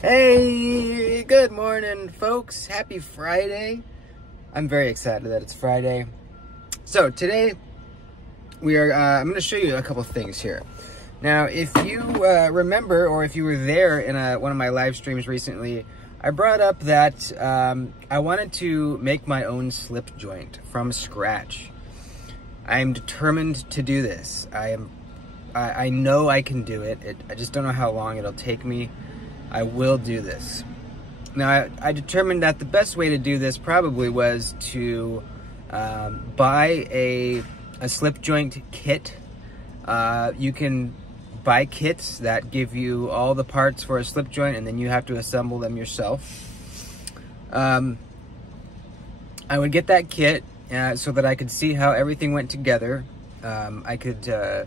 Hey, good morning, folks. Happy Friday. I'm very excited that it's Friday. So today I'm going to show you a couple things here. Now, if you remember, or if you were there in one of my live streams recently, I brought up that I wanted to make my own slip joint from scratch. I am determined to do this. I know I can do it. I just don't know how long it'll take me. I will do this. Now, I determined that the best way to do this probably was to buy a slip joint kit. You can buy kits that give you all the parts for a slip joint, and then you have to assemble them yourself. I would get that kit so that I could see how everything went together. I could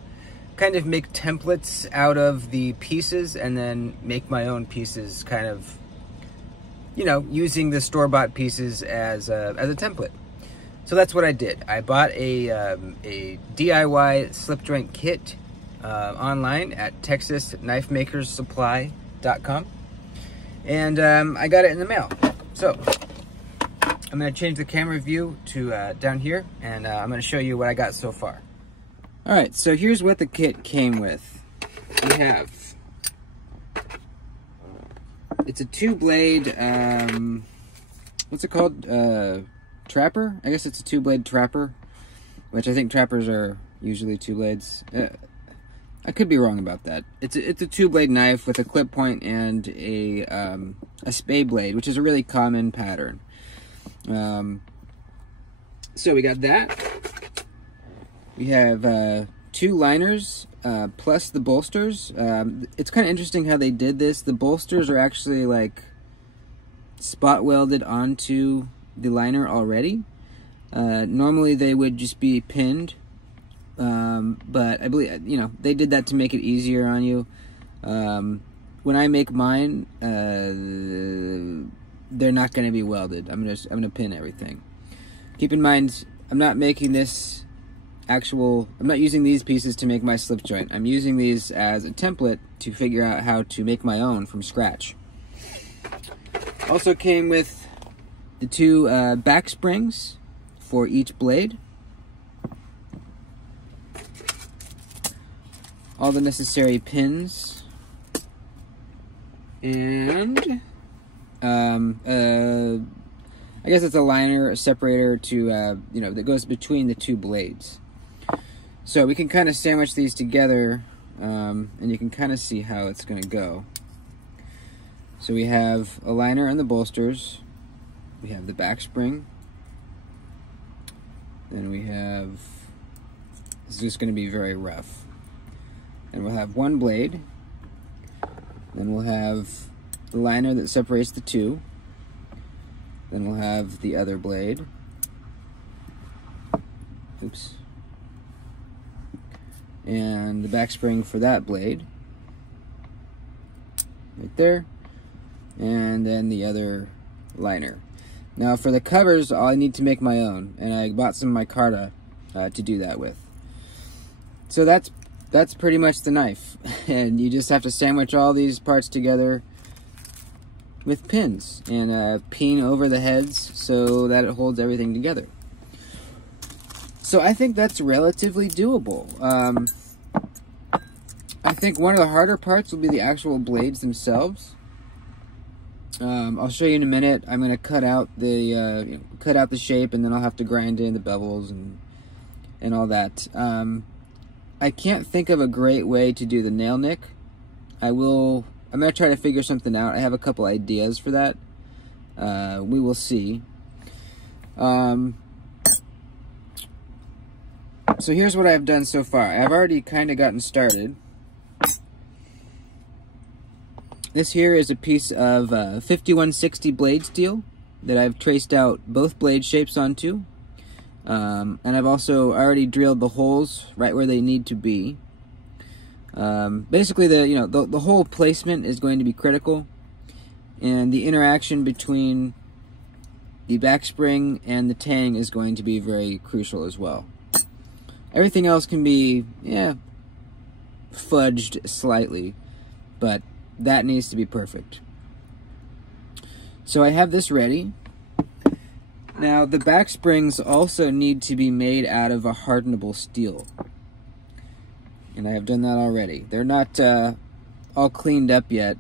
kind of make templates out of the pieces and then make my own pieces, kind of, you know, using the store-bought pieces as a template. So that's what I did. I bought a DIY slip joint kit online at TexasKnifeMakersSupply.com, and I got it in the mail. So I'm going to change the camera view to down here, and I'm going to show you what I got so far. Alright, so here's what the kit came with. We have, it's a 2-blade, what's it called? Trapper? I guess it's a 2-blade trapper, which I think trappers are usually 2 blades. I could be wrong about that. It's a 2-blade knife with a clip point and a spade blade, which is a really common pattern. So we got that. We have 2 liners plus the bolsters. It's kind of interesting how they did this. The bolsters are actually like spot welded onto the liner already. Normally they would just be pinned, but I believe, you know, they did that to make it easier on you. When I make mine, they're not going to be welded. I'm gonna pin everything. Keep in mind, I'm not making this I'm not using these pieces to make my slip joint. I'm using these as a template to figure out how to make my own from scratch. Also came with the 2 back springs for each blade. All the necessary pins. And I guess it's a liner, a separator to, you know, that goes between the 2 blades. So we can kind of sandwich these together, and you can kind of see how it's going to go. So we have a liner on the bolsters, we have the back spring, then we have, this is just going to be very rough, and we'll have 1 blade, then we'll have the liner that separates the 2, then we'll have the other blade, oops, and the back spring for that blade right there, and then the other liner. Now for the covers, I need to make my own, and I bought some micarta to do that with. So that's pretty much the knife, and you just have to sandwich all these parts together with pins and pin over the heads so that it holds everything together. So I think that's relatively doable. I think one of the harder parts will be the actual blades themselves. I'll show you in a minute. I'm going to cut out the shape, and then I'll have to grind in the bevels and all that. I can't think of a great way to do the nail nick. I'm going to try to figure something out. I have a couple ideas for that. We will see. So here's what I've done so far. I've already kind of gotten started. This here is a piece of 5160 blade steel that I've traced out both blade shapes onto. And I've also already drilled the holes right where they need to be. Basically, the hole placement is going to be critical, and the interaction between the back spring and the tang is going to be very crucial as well. Everything else can be, fudged slightly, but that needs to be perfect. So I have this ready. Now, the back springs also need to be made out of a hardenable steel. And I have done that already. They're not all cleaned up yet,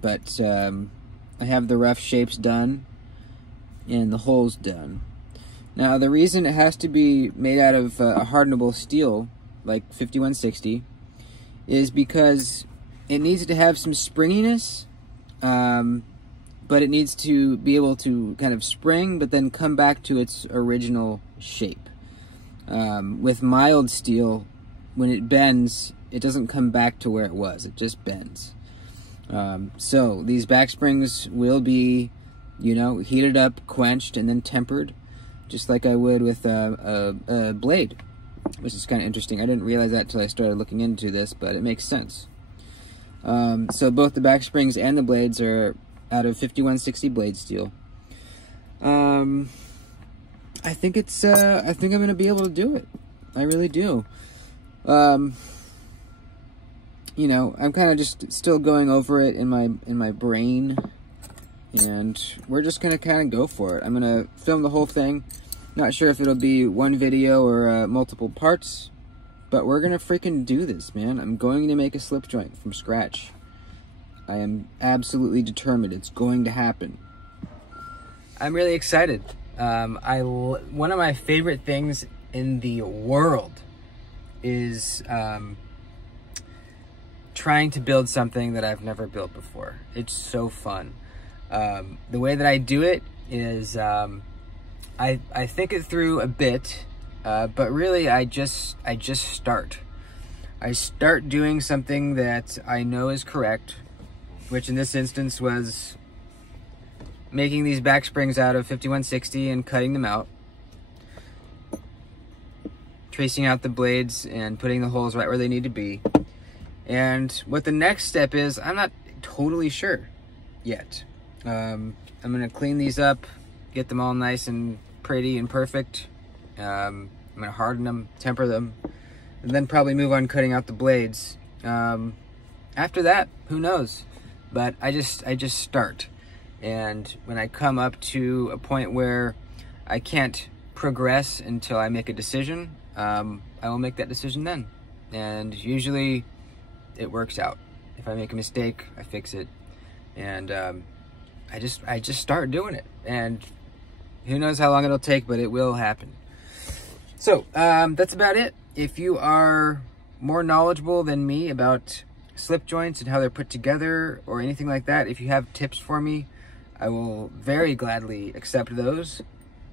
but I have the rough shapes done and the holes done. Now, the reason it has to be made out of a hardenable steel, like 5160, is because it needs to have some springiness, but it needs to be able to kind of spring, but then come back to its original shape. With mild steel, when it bends, it doesn't come back to where it was. It just bends. So these back springs will be, you know, heated up, quenched, and then tempered, just like I would with a blade, which is kind of interesting. I didn't realize that until I started looking into this, but it makes sense. So both the back springs and the blades are out of 5160 blade steel. I think I'm gonna be able to do it. I really do. You know, I'm kind of just still going over it in my brain, and we're just gonna kind of go for it. I'm gonna film the whole thing. Not sure if it'll be one video or multiple parts, but we're gonna freaking do this, man. I'm going to make a slip joint from scratch. I am absolutely determined. It's going to happen. I'm really excited. One of my favorite things in the world is trying to build something that I've never built before. It's so fun. The way that I do it is I think it through a bit, but really I just start. I start doing something that I know is correct, which in this instance was making these back springs out of 5160 and cutting them out, tracing out the blades and putting the holes right where they need to be. And what the next step is, I'm not totally sure yet. I'm gonna clean these up, get them all nice and pretty and perfect. I'm gonna harden them, temper them, and then probably move on cutting out the blades. After that, who knows? But I just start. And when I come up to a point where I can't progress until I make a decision, I will make that decision then. And usually it works out. If I make a mistake, I fix it. And I just start doing it. And who knows how long it'll take, but it will happen. So that's about it. If you are more knowledgeable than me about slip joints and how they're put together or anything like that, if you have tips for me, I will very gladly accept those.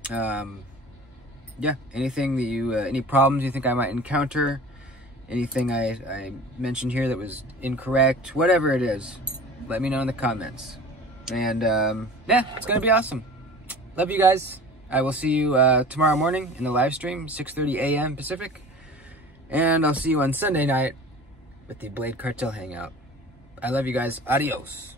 Yeah, anything that you, any problems you think I might encounter, anything I mentioned here that was incorrect, whatever it is, let me know in the comments. And yeah, it's gonna be awesome. Love you guys. I will see you tomorrow morning in the live stream, 6:30 a.m. Pacific. And I'll see you on Sunday night with the Blade Cartel Hangout. I love you guys. Adios.